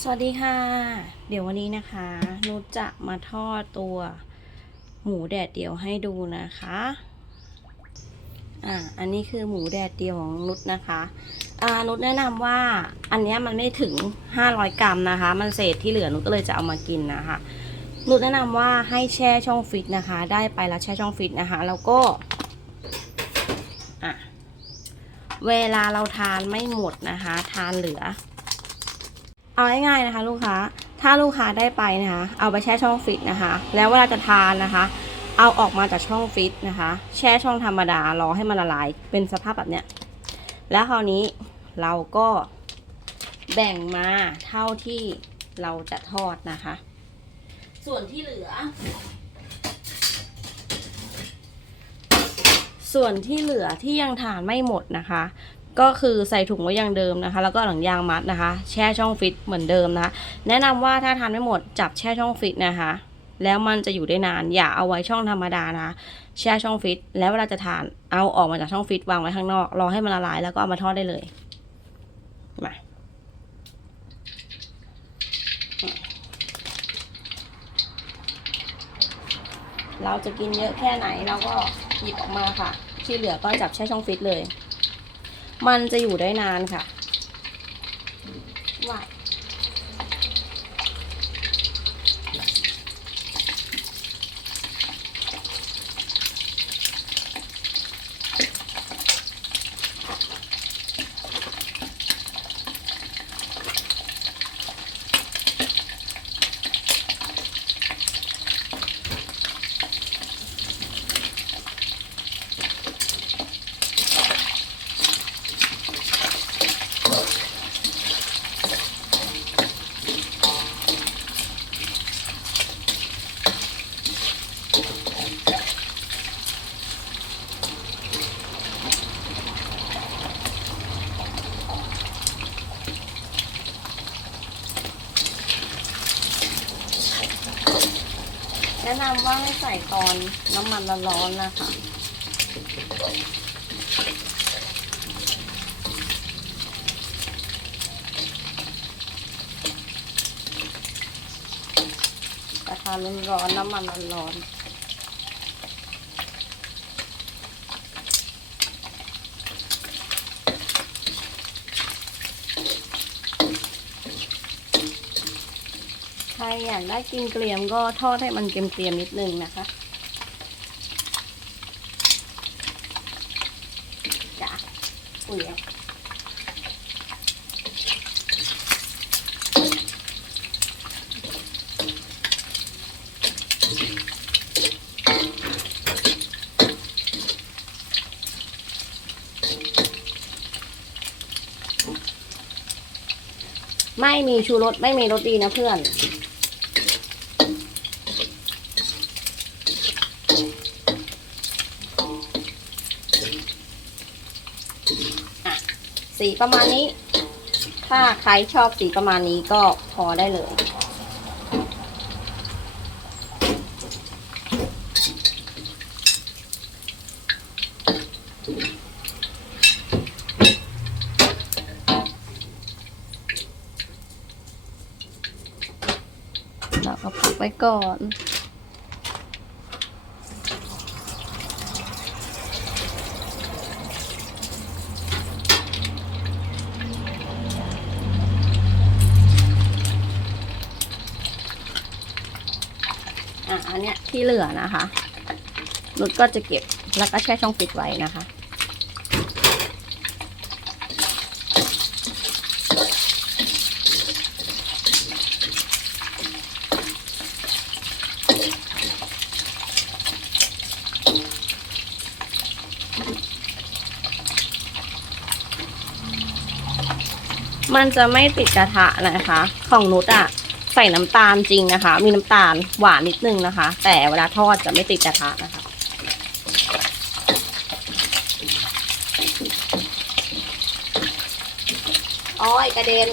สวัสดีค่ะ เดี๋ยววันนี้นะคะนุชจะมาทอดตัวหมูแดดเดียวให้ดูนะคะอ่าอันนี้คือหมูแดดเดียวของนุชนะคะอ่านุชแนะนำว่าอันนี้มันไม่ถึง 500 กรัมนะคะ มันเศษที่เหลือนุชก็เลยจะเอามากินนะคะนุชแนะนำว่าให้แช่ช่องฟิตนะคะ ได้ไปแล้วแช่ช่องฟิตนะคะ แล้วก็อะเวลาเราทานไม่หมดนะคะ ทานเหลือ เอาง่ายๆนะคะลูกค้า ถ้าลูกค้าได้ไปนะคะ เอาไปแช่ช่องฟิตนะคะ แล้วเวลาจะทานนะคะ เอาออกมาจากช่องฟิตนะคะ แช่ช่องธรรมดารอให้มันละลาย เป็นสภาพแบบเนี้ย แล้วคราวนี้เราก็แบ่งมาเท่าที่เราจะทอดนะคะ ส่วนที่เหลือ ส่วนที่เหลือที่ยังทานไม่หมดนะคะ ก็คือใส่ถุงไว้อย่างเดิมนะคะ แล้วก็หลังยางมัดนะคะ แช่ช่องฟิตเหมือนเดิมนะคะแนะนำว่าถ้าทานไม่หมดจับแช่ช่องฟิตนะคะ แล้วมันจะอยู่ได้นานอย่าเอาไว้ช่องธรรมดานะคะแช่ช่องฟิตแล้วเวลาจะทานเอาออกมาจากช่องฟิตวางไว้ข้างนอกรอให้มันละลายแล้วก็เอามาทอดได้เลยมาเราจะกินเยอะแค่ไหนเราก็หยิบออกมาค่ะ ที่เหลือก็จับแช่ช่องฟิตเลย มันจะอยู่ได้นานค่ะไหว นะนำว่าให้ใส่ตอนน้ำมันร้อนๆนะคะกระทะร้อนๆน้ำมันร้อนๆ รอยากได้กินเกรียมก็ทอดให้มันเกรียมๆนิดนึงนะคะจ้ะอุ้ยเอาไม่มีชูรสไม่มีรสดีนะเพื่อน สีประมาณนี้ ถ้าใครชอบสีประมาณนี้ก็พอได้เลยเราก็พักไว้ก่อน อันเนี้ยที่เหลือนะคะนุชก็จะเก็บแล้วก็แช่ช่องฟิตไว้นะคะ มันจะไม่ติดกระทะนะคะ ของนุชอะ ใส่น้ำตาลจริงนะคะ มีน้ำตาลหวานนิดนึงนะคะ แต่เวลาทอดจะไม่ติดกระทะนะคะ อ้อยกระเด็น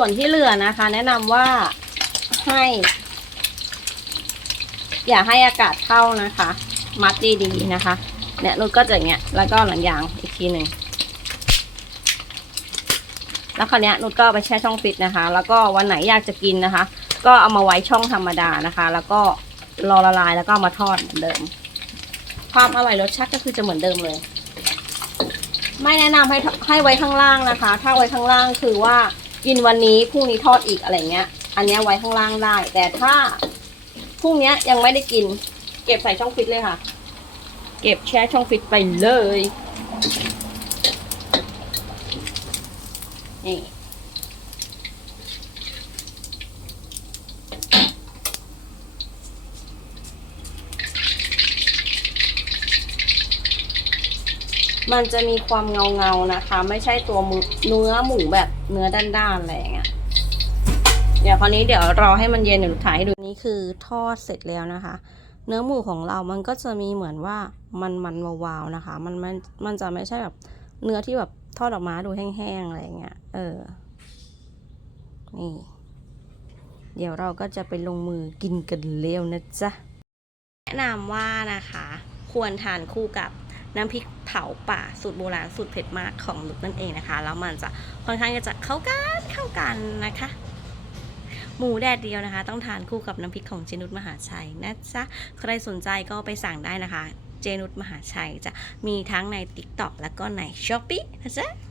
ส่วนที่เหลือนะคะ แนะนำว่าให้ อย่าให้อากาศเข้านะคะ มัดดีๆนะคะ เนี่ยนุชก็จะอย่างเงี้ยแล้วก็หนังยางอีกทีหนึ่งแล้วคราวเนี้ยนุชก็ไปแช่ช่องฟิตนะคะ แล้วก็วันไหนอยากจะกินนะคะ ก็เอามาไว้ช่องธรรมดานะคะ แล้วก็รอละลายแล้วก็มาทอดเหมือนเดิม ความอร่อยรสชาติก็คือจะเหมือนเดิมเลย ไม่แนะนำให้ให้ไว้ข้างล่างนะคะ ถ้าไว้ข้างล่างคือว่า กินวันนี้พรุ่งนี้ทอดอีกอะไรเงี้ย อันนี้ไว้ข้างล่างได้ แต่ถ้าพรุ่งนี้ยังไม่ได้กิน เก็บใส่ช่องฟิตเลยค่ะ เก็บแช่ช่องฟิตไปเลยนี่ มันจะมีความเงาเงาๆนะคะ ไม่ใช่ตัวหมูเนื้อหมูแบบเนื้อด้านๆอะไรอย่างเงี้ยเดี๋ยวคราวนี้เดี๋ยวรอให้มันเย็นเดี๋ยวถ่ายให้ดูนี่คือทอดเสร็จแล้วนะคะ เนื้อหมูของเรามันก็จะมีเหมือนว่ามันมันวาวๆนะคะ มันมันมันจะไม่ใช่แบบเนื้อที่แบบทอดออกมาดูแห้งๆอะไรอย่างเงี้ยเออนี่เดี๋ยวเราก็จะไปลงมือกินกันเร็วนะจ๊ะแนะนำว่านะคะ ควรทานคู่กับ น้ำพริกเผาป่าสูตรโบราณสูตรเผ็ดมากของนุกนั่นเองนะคะ แล้วมันจะค่อนข้างจะเข้ากันเข้ากันนะคะ หมูแดดเดียวนะคะ ต้องทานคู่กับน้ำพริกของเจนุสมหาชัยนะจ๊ะใครสนใจก็ไปสั่งได้นะคะ เจนุสมหาชัยจะมีทั้งใน TikTok แล้วก็ใน s h อ p e e นะจ๊ะ